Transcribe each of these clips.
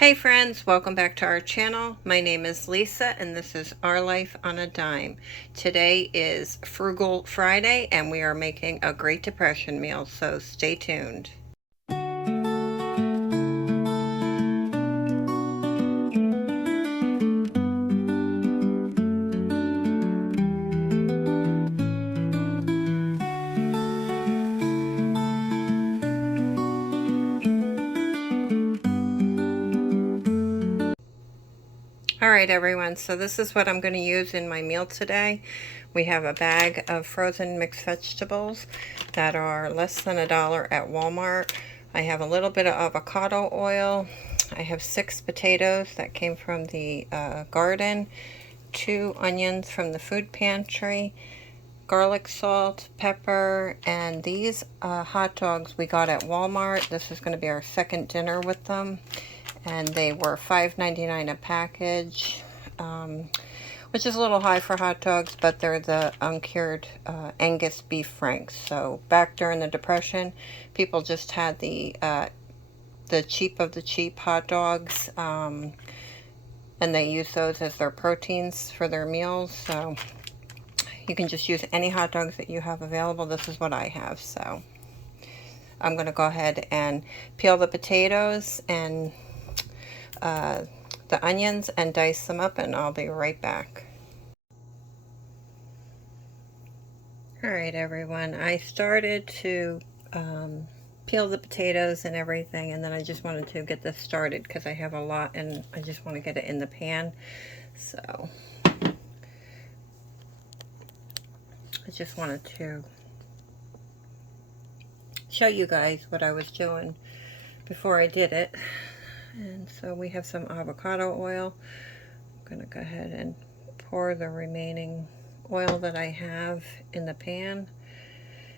Hey friends, welcome back to our channel. My name is Lisa and this is Our Life on a Dime. Today is Frugal Friday and we are making a Great Depression meal, so stay tuned. Alright everyone, so this is what I'm going to use in my meal today. We have a bag of frozen mixed vegetables that are less than $1 at Walmart. I have a little bit of avocado oil. I have 6 potatoes that came from the garden, 2 onions from the food pantry, garlic salt, pepper, and these hot dogs we got at Walmart. This is going to be our second dinner with them. And they were $5.99 a package, which is a little high for hot dogs, but they're the uncured Angus beef franks. So back during the Depression, people just had the cheap of the cheap hot dogs, and they use those as their proteins for their meals. So you can just use any hot dogs that you have available. This is what I have. So I'm going to go ahead and peel the potatoes and the onions and dice them up, and I'll be right back. Alright everyone, I started to peel the potatoes and everything, and then I just wanted to get this started because I have a lot and I just want to get it in the pan. So I just wanted to show you guys what I was doing before I did it. And so we have some avocado oil. I'm going to go ahead and pour the remaining oil that I have in the pan.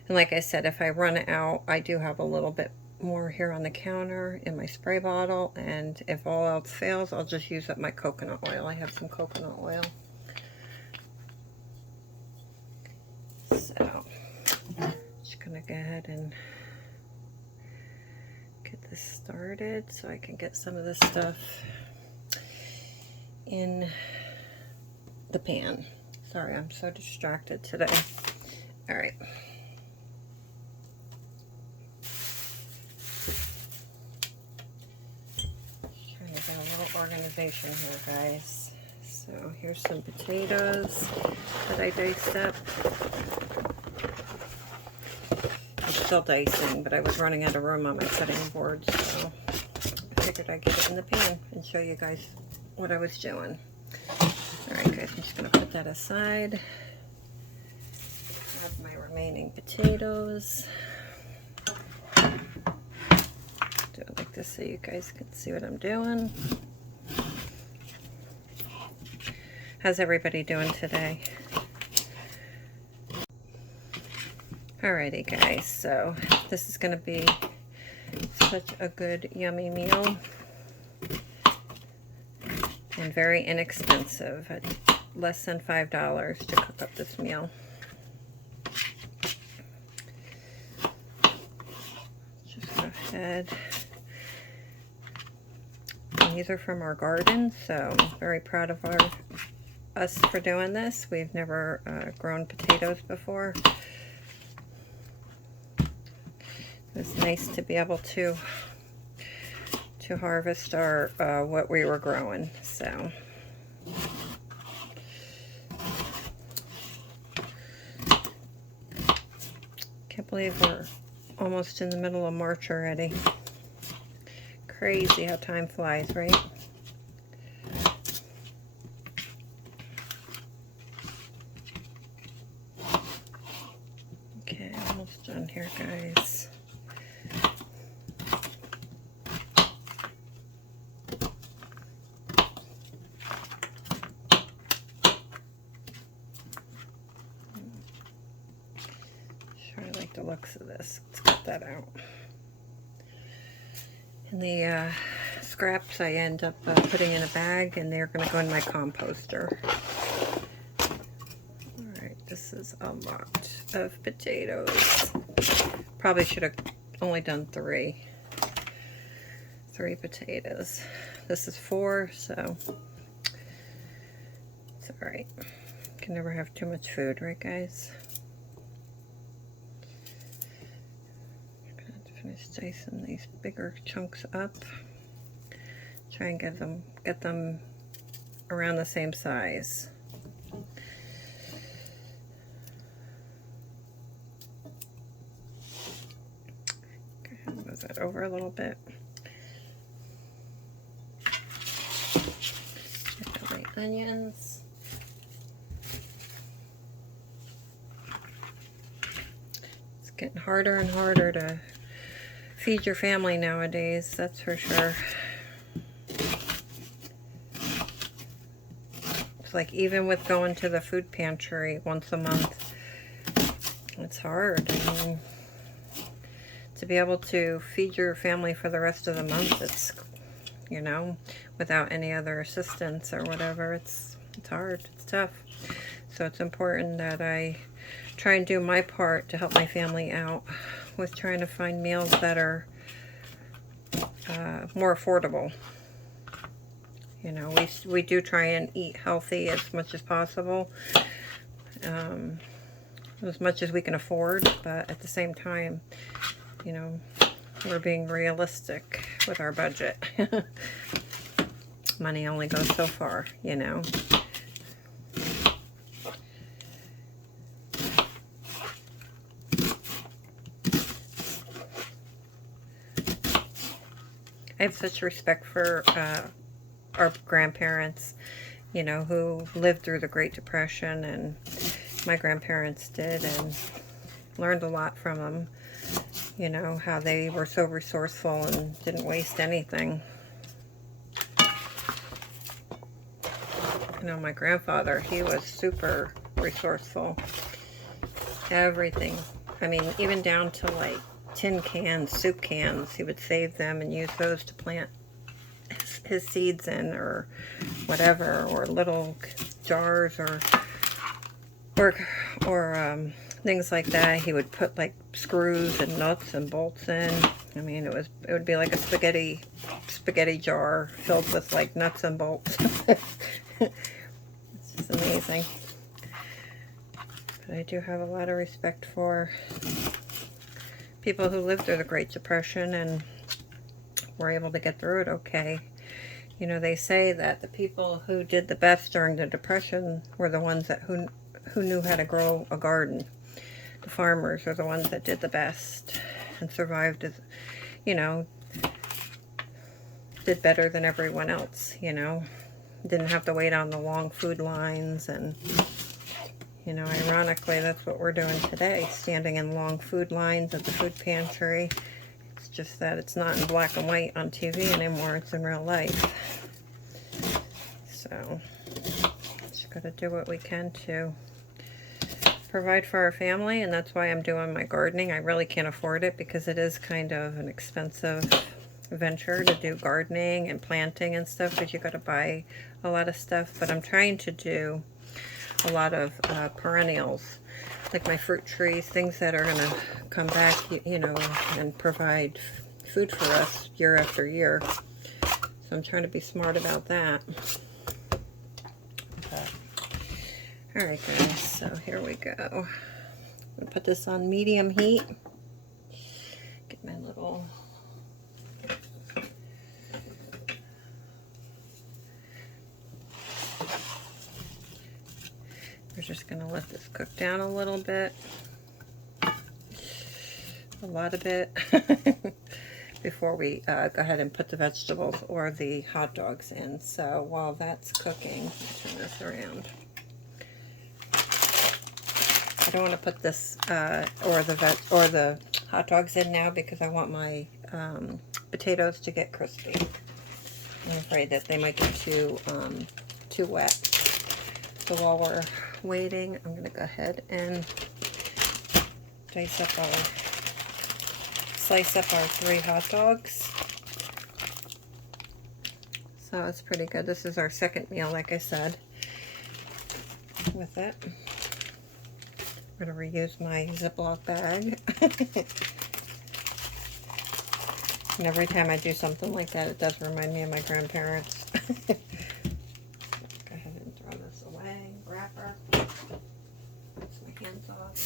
And like I said, if I run out, I do have a little bit more here on the counter in my spray bottle. And if all else fails, I'll just use up my coconut oil. I have some coconut oil. So just going to go ahead and this started so I can get some of this stuff in the pan. Sorry, I'm so distracted today. All right. Trying to get a little organization here, guys. So here's some potatoes that I diced up. I'm still dicing, but I was running out of room on my cutting board, so I figured I'd get it in the pan and show you guys what I was doing. Alright guys, I'm just going to put that aside. I have my remaining potatoes. Do it like this so you guys can see what I'm doing. How's everybody doing today? Alrighty guys, so this is going to be such a good yummy meal and very inexpensive, at less than $5 to cook up this meal. Just go ahead. And these are from our garden, so I'm very proud of us for doing this. We've never grown potatoes before. It's nice to be able to harvest our what we were growing. So can't believe we're almost in the middle of March already. Crazy how time flies, right? Okay, almost done here, guys. I like the looks of this. Let's cut that out. And the scraps I end up putting in a bag, and they're going to go in my composter. Alright, this is a lot of potatoes. Probably should have only done 3. 3 potatoes. This is 4, so it's alright. Can never have too much food, right guys? I'm gonna have to finish dicing these bigger chunks up. Try and get them around the same size. Okay, move that over a little bit. Get the right onions. It's getting harder and harder to feed your family nowadays, that's for sure. Like even with going to the food pantry once a month, it's hard. I mean, to be able to feed your family for the rest of the month, it's, you know, without any other assistance or whatever, it's hard, it's tough. So it's important that I try and do my part to help my family out with trying to find meals that are more affordable. You know, we do try and eat healthy as much as possible, as much as we can afford, but at the same time, you know, we're being realistic with our budget. Money only goes so far, you know. I have such respect for our grandparents, you know, who lived through the Great Depression, and my grandparents did, and learned a lot from them, you know, how they were so resourceful and didn't waste anything. You know, my grandfather, he was super resourceful. Everything. I mean, even down to like tin cans, soup cans, he would save them and use those to plant his seeds in, or whatever, or little jars, or things like that. He would put like screws and nuts and bolts in. I mean, it would be like a spaghetti jar filled with like nuts and bolts. It's just amazing. But I do have a lot of respect for people who lived through the Great Depression and were able to get through it okay. You know, they say that the people who did the best during the Depression were the ones who knew how to grow a garden. The farmers are the ones that did the best and survived, as, you know, did better than everyone else, you know. Didn't have to wait on the long food lines, and, you know, ironically, that's what we're doing today, standing in long food lines at the food pantry. It's just that it's not in black and white on TV anymore, it's in real life. So, just gotta do what we can to provide for our family, and that's why I'm doing my gardening. I really can't afford it because it is kind of an expensive venture to do gardening and planting and stuff, because you gotta buy a lot of stuff. But I'm trying to do a lot of perennials, like my fruit trees, things that are gonna come back, you know, and provide food for us year after year. So I'm trying to be smart about that. Alright guys, so here we go. I'm gonna put this on medium heat. Get my little we're just gonna let this cook down a little bit. A lot of it. Before we go ahead and put the vegetables or the hot dogs in. So while that's cooking, turn this around. I don't want to put this or the hot dogs in now because I want my potatoes to get crispy. I'm afraid that they might get too wet. So while we're waiting, I'm going to go ahead and slice up our 3 hot dogs. So it's pretty good. This is our second meal, like I said, with it. I'm going to reuse my Ziploc bag. And every time I do something like that, it does remind me of my grandparents. Go ahead and throw this away. Wrapper. Rinse my hands off.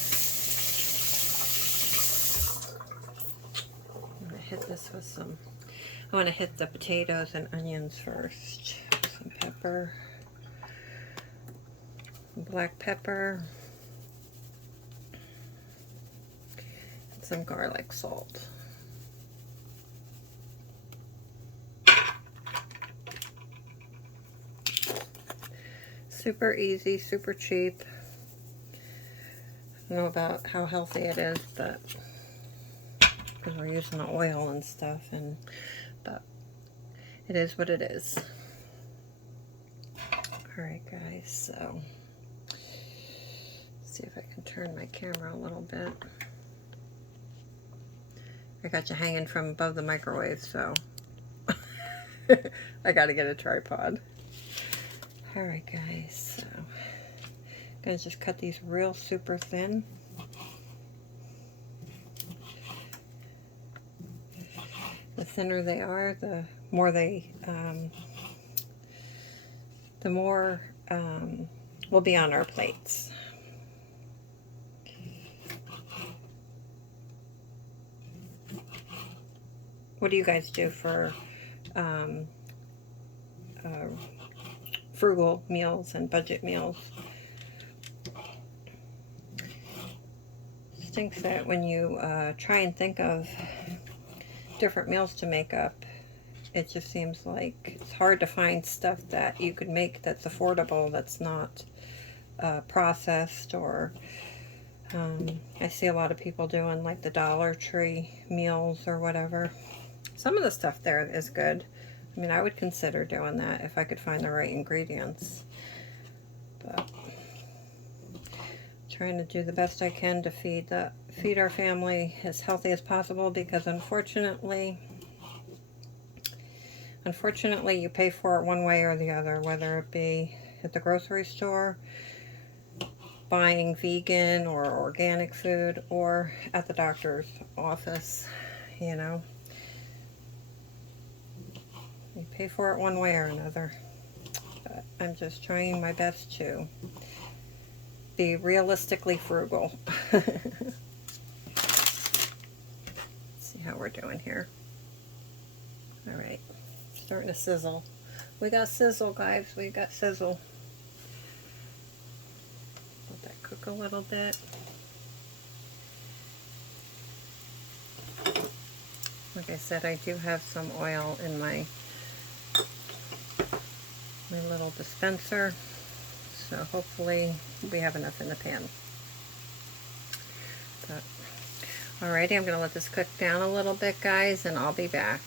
I'm going to hit this with some... I want to hit the potatoes and onions first. Some pepper. Black pepper. And some garlic salt. Super easy, super cheap. I don't know about how healthy it is, but because we're using the oil and stuff, but it is what it is. Alright guys, so let's see if I can turn my camera a little bit. I got you hanging from above the microwave, so I gotta get a tripod. Alright guys, so I'm gonna just cut these real super thin. The thinner they are, the more will be on our plates. What do you guys do for frugal meals and budget meals? It stinks that when you try and think of different meals to make up, it just seems like it's hard to find stuff that you could make that's affordable, that's not processed, or I see a lot of people doing like the Dollar Tree meals or whatever. Some of the stuff there is good. I mean, I would consider doing that if I could find the right ingredients. But trying to do the best I can to feed our family as healthy as possible, because unfortunately you pay for it one way or the other, whether it be at the grocery store, buying vegan or organic food, or at the doctor's office, you know. You pay for it one way or another. But I'm just trying my best to be realistically frugal. See how we're doing here. Alright, starting to sizzle. We got sizzle, guys. We got sizzle. Let that cook a little bit. Like I said, I do have some oil in my little dispenser, so hopefully we have enough in the pan. But alrighty, I'm going to let this cook down a little bit, guys, and I'll be back.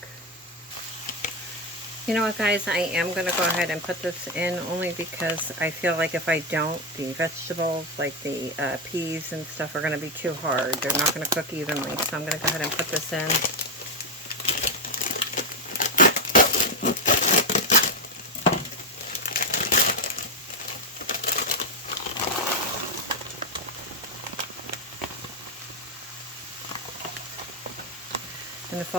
You know what, guys, I am going to go ahead and put this in only because I feel like if I don't, the vegetables, like the peas and stuff, are going to be too hard. They're not going to cook evenly, so I'm going to go ahead and put this in. And if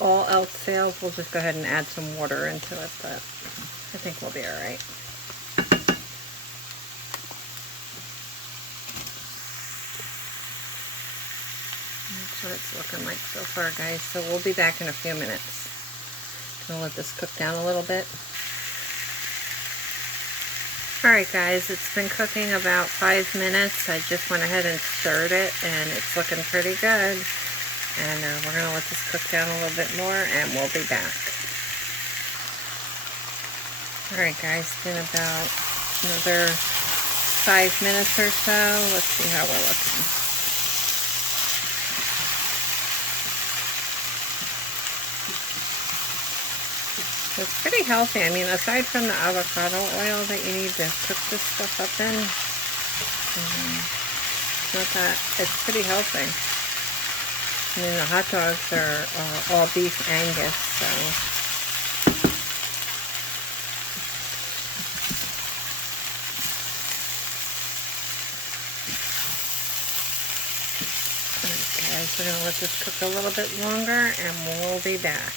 all else fails, we'll just go ahead and add some water into it, but I think we'll be alright. That's what it's looking like so far, guys. So we'll be back in a few minutes. Gonna let this cook down a little bit. Alright guys, it's been cooking about 5 minutes. I just went ahead and stirred it, and it's looking pretty good. And we're going to let this cook down a little bit more, and we'll be back. Alright guys, it's been about another 5 minutes or so. Let's see how we're looking. It's pretty healthy. I mean, aside from the avocado oil that you need to cook this stuff up in, it's pretty healthy. I mean, the hot dogs are all beef Angus, so. Alright guys, We're going to let this cook a little bit longer and we'll be back.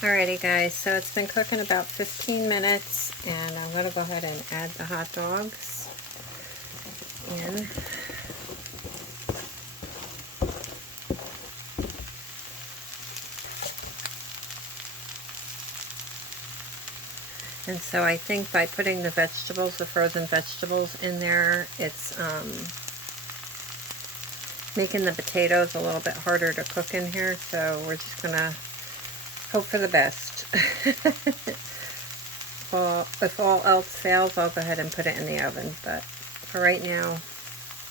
Alrighty guys, so it's been cooking about 15 minutes and I'm going to go ahead and add the hot dogs in. And so I think by putting the vegetables, the frozen vegetables in there, it's making the potatoes a little bit harder to cook in here. So we're just going to hope for the best. Well, if all else fails, I'll go ahead and put it in the oven. But for right now,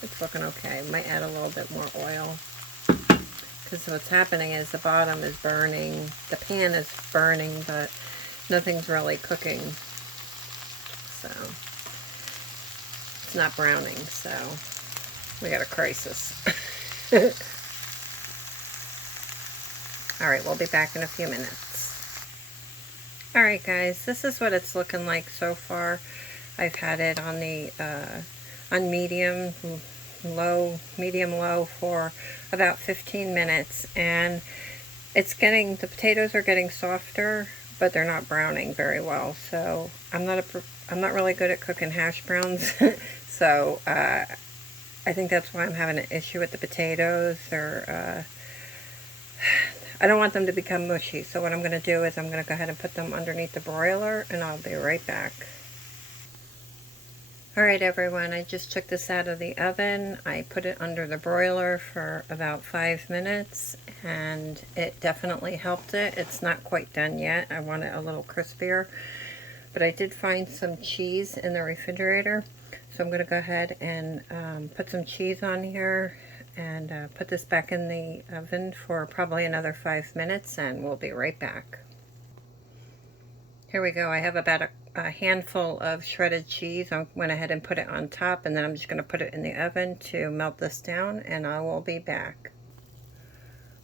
it's looking okay. Might add a little bit more oil. Because what's happening is the bottom is burning. The pan is burning, but nothing's really cooking. So it's not browning. So we got a crisis. Alright, we'll be back in a few minutes. Alright guys, this is what it's looking like so far. I've had it on the on medium low for about 15 minutes, and it's getting, the potatoes are getting softer, but they're not browning very well. So I'm not really good at cooking hash browns. So I think that's why I'm having an issue with the potatoes. I don't want them to become mushy, so what I'm going to do is I'm going to go ahead and put them underneath the broiler, and I'll be right back. Alright everyone, I just took this out of the oven. I put it under the broiler for about 5 minutes, and it definitely helped it. It's not quite done yet. I want it a little crispier. But I did find some cheese in the refrigerator, so I'm going to go ahead and put some cheese on here and put this back in the oven for probably another 5 minutes, and we'll be right back. Here we go. I have about a handful of shredded cheese. I went ahead and put it on top, and then I'm just going to put it in the oven to melt this down, and I will be back.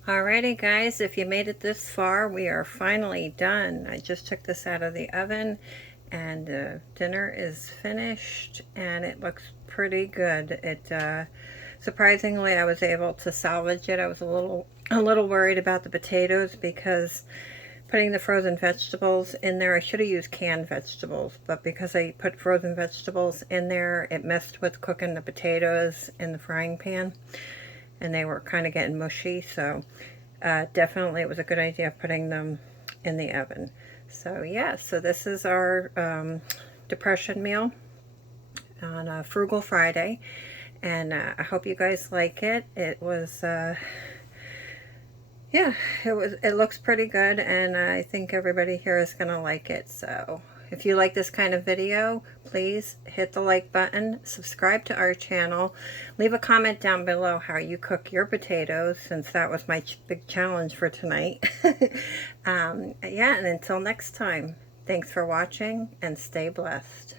Alrighty guys, if you made it this far, we are finally done. I just took this out of the oven, and dinner is finished, and it looks pretty good. It surprisingly, I was able to salvage it. I was a little worried about the potatoes because putting the frozen vegetables in there, I should have used canned vegetables, but because I put frozen vegetables in there, it messed with cooking the potatoes in the frying pan, and they were kind of getting mushy. So definitely it was a good idea putting them in the oven. So yeah, so this is our depression meal on a Frugal Friday, and I hope you guys like it. It was yeah, it looks pretty good, and I think everybody here is gonna like it. So if you like this kind of video, please hit the like button, subscribe to our channel, leave a comment down below how you cook your potatoes, since that was my big challenge for tonight. Yeah, and until next time, thanks for watching and stay blessed.